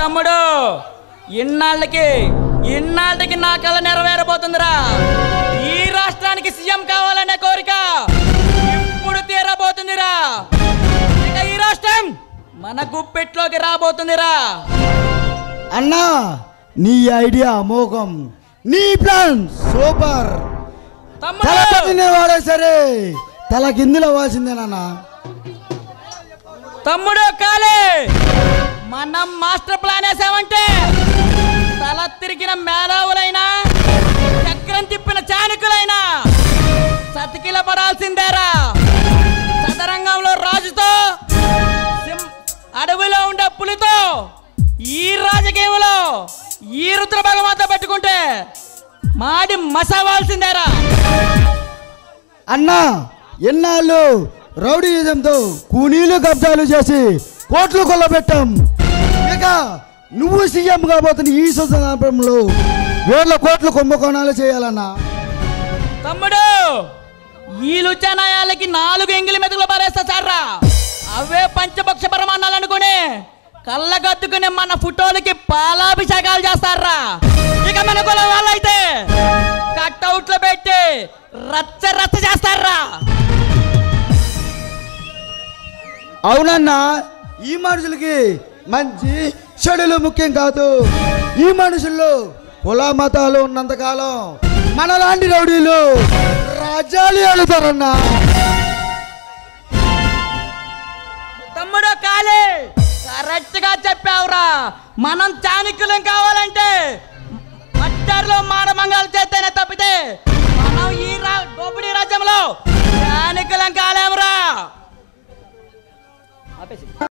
తమ్ముడు ఇన్నాళ్ళకి నా కళ నెరవేరబోతుందిరా. ఈ రాష్ట్రానికి సీఎం కావాలనే కోరిక ఇప్పుడు తీరబోతుందిరా. ఇక ఈ రాష్ట్రం మన గుప్పెట్లోకి రాబోతుందిరా. అన్నా నీ ఐడియా అమోఘం, నీ ప్లాన్ సూపర్. వాడే సరే తల కిందులు అవ్వాల్సిందేనన్నా. తమ్ముడు కాలే, మనం మాస్టర్ ప్లాన్ వేసామంటే తల తిరిగిన మేధావులైనా చక్రం తిప్పిన చాణకులైనా సతికిల పడాల్సిందేరా. చదరంగంలో రాజుతో అడవిలో ఉండే పులితో ఈ రాజకీయంలో ఈ రుద్ర భగవంతో పెట్టుకుంటే మాడి మసవాల్సిందేరా. అన్నా ఎన్నాళ్ళు రౌడీయుధంతో కూలీలు కబ్జాలు చేసి కోట్లు కొల్లబెట్టాం. ఇక నువ్వు సీఎం కాబోతున్న ఈ సందర్భంలో 1,000 కోట్లు కుంభకోణాలు చేయాలన్నా. తమ్ముడు ఈ లుచానాయాలకి 4 ఎంగిలి మెతుకులు పారేస్తా సార్రా. అవే పంచభక్ష పరమాన్నాలు అనుకుని కళ్ళగద్దుకుని మన ఫోటోలకి పాలాభిషేకాలు చేస్తారా. ఇక మన కులం వాళ్ళైతే కట్అవుట్లు పెట్టి రచ్చ రచ్చ చేస్తారా. అవునన్నా, ఈ మనుషులకి మంచి చెడులు ముఖ్యం కాదు. ఈ మనుషుల్లో కుల మతాలు ఉన్నంతకాలం మనలాంటి రౌడీలు రాజ్యాలు ఏలుతారన్నా. తమ్ముడు కాలే, కరెక్ట్ గా చెప్పావురా. మనం చాణక్యులం కావాలంటే మట్టర్లో మానమంగాలు చేస్తేనే తప్పితే మనం ఈ దోపిడీ రాజ్యంలో చాణక్యులం కాలేమురా.